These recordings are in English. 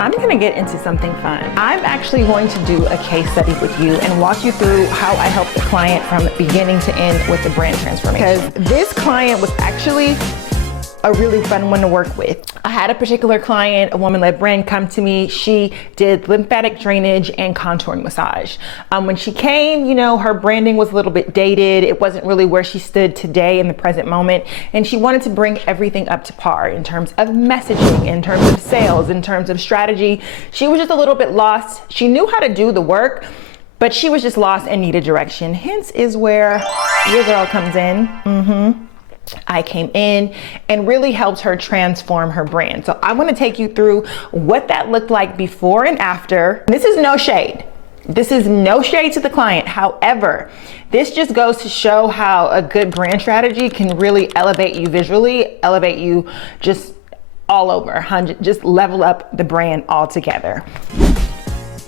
I'm gonna get into something fun. I'm actually going to do a case study with you and walk you through how I helped the client from beginning to end with the brand transformation. Because this client was actually a really fun one to work with. I had a particular client, a woman-led brand, come to me. She did lymphatic drainage and contouring massage. When she came, you know, her branding was a little bit dated. It wasn't really where she stood today in the present moment. And she wanted to bring everything up to par in terms of messaging, in terms of sales, in terms of strategy. She was just a little bit lost. She knew how to do the work, but she was just lost and needed direction. Hence is where your girl comes in. I came in and really helped her transform her brand. So I want to take you through what that looked like before and after. This is no shade. This is no shade to the client. However, this just goes to show how a good brand strategy can really elevate you visually, elevate you just all over, just level up the brand altogether.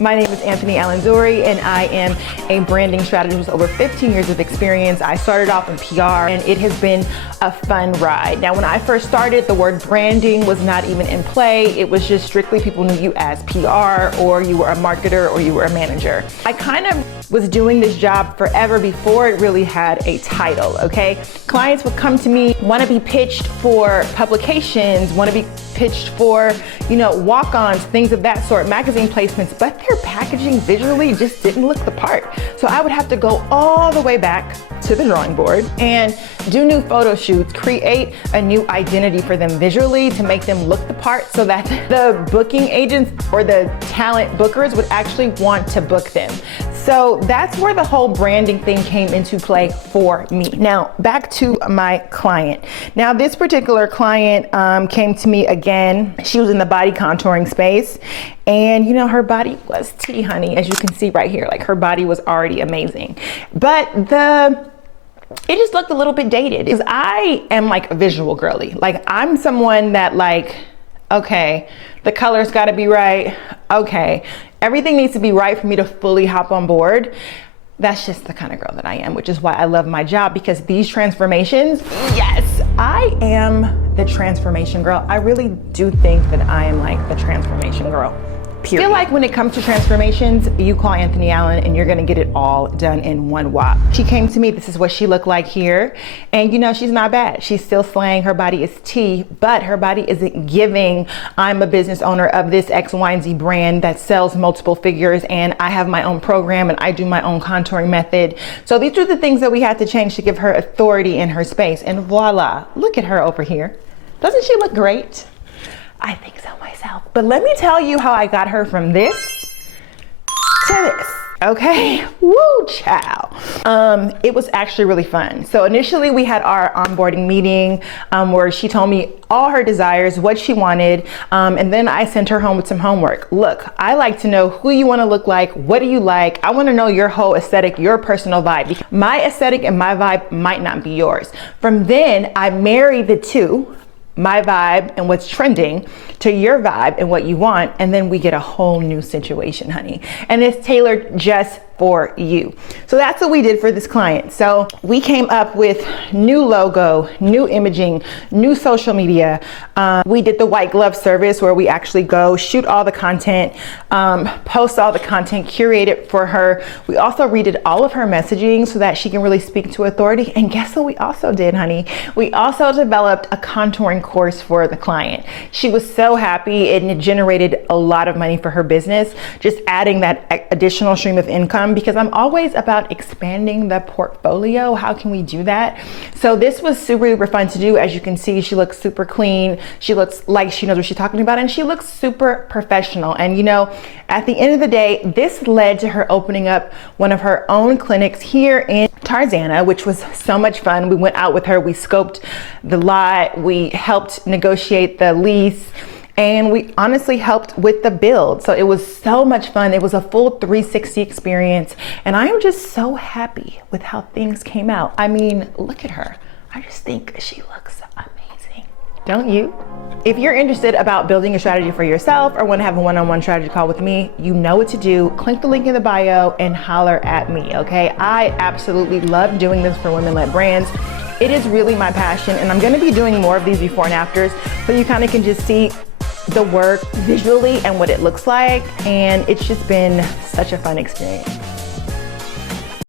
My name is ALLEN-ZOUHRY and I am a branding strategist with over 15 years of experience. I started off in PR and it has been a fun ride. Now, when I first started, the word branding was not even in play. It was just strictly people knew you as PR, or you were a marketer, or you were a manager. I kind of was doing this job forever before it really had a title, okay? Clients would come to me, want to be pitched for publications, want to be pitched for, you know, walk-ons, things of that sort, magazine placements, but their packaging visually just didn't look the part. So I would have to go all the way back to the drawing board and do new photo shoots, create a new identity for them visually to make them look the part so that the booking agents or the talent bookers would actually want to book them. So that's where the whole branding thing came into play for me. Now, back to my client. Now, this particular client came to me again. She was in the body contouring space. And you know, her body was tea, honey, as you can see right here. Like, her body was already amazing. But it just looked a little bit dated. Because I am like a visual girly. Like, I'm someone that like, okay, the color's gotta be right. Okay, everything needs to be right for me to fully hop on board. That's just the kind of girl that I am, which is why I love my job, because these transformations, yes, I am the transformation girl. I really do think that I am like the transformation girl. Period. I feel like when it comes to transformations, you call Anthony Allen and you're gonna get it all done in one whop. She came to me, this is what she looked like here. And you know, she's not bad. She's still slaying, her body is tea, but her body isn't giving, I'm a business owner of this X, Y, and Z brand that sells multiple figures, and I have my own program and I do my own contouring method. So these are the things that we had to change to give her authority in her space. And voila, look at her over here. Doesn't she look great? I think so myself. But let me tell you how I got her from this to this. Okay, woo, child. It was actually really fun. So initially we had our onboarding meeting where she told me all her desires, what she wanted, and then I sent her home with some homework. Look, I like to know who you want to look like, what do you like? I want to know your whole aesthetic, your personal vibe. My aesthetic and my vibe might not be yours. From then, I married the two, my vibe and what's trending, to your vibe and what you want, and then we get a whole new situation, honey. And it's tailored just for you. So that's what we did for this client. So we came up with new logo, new imaging, new social media. We did the white glove service where we actually go shoot all the content, post all the content, curate it for her. We also redid all of her messaging so that she can really speak to authority. And guess what we also did, honey? We also developed a contouring course for the client. She was so happy, and it generated a lot of money for her business, just adding that additional stream of income, because I'm always about expanding the portfolio. How can we do that? So this was super fun to do. As you can see, she looks super clean. She looks like she knows what she's talking about, and she looks super professional. And you know, at the end of the day, this led to her opening up one of her own clinics here in Tarzana, which was so much fun. We went out with her, we scoped the lot, we helped negotiate the lease, and we honestly helped with the build. So it was so much fun. It was a full 360 experience, and I am just so happy with how things came out. I mean, look at her. I just think she looks amazing. Don't you? If you're interested about building a strategy for yourself or want to have a one-on-one strategy call with me, you know what to do. Click the link in the bio and holler at me, okay? I absolutely love doing this for women-led brands. It is really my passion, and I'm gonna be doing more of these before and afters so you kind of can just see the work visually and what it looks like, and it's just been such a fun experience.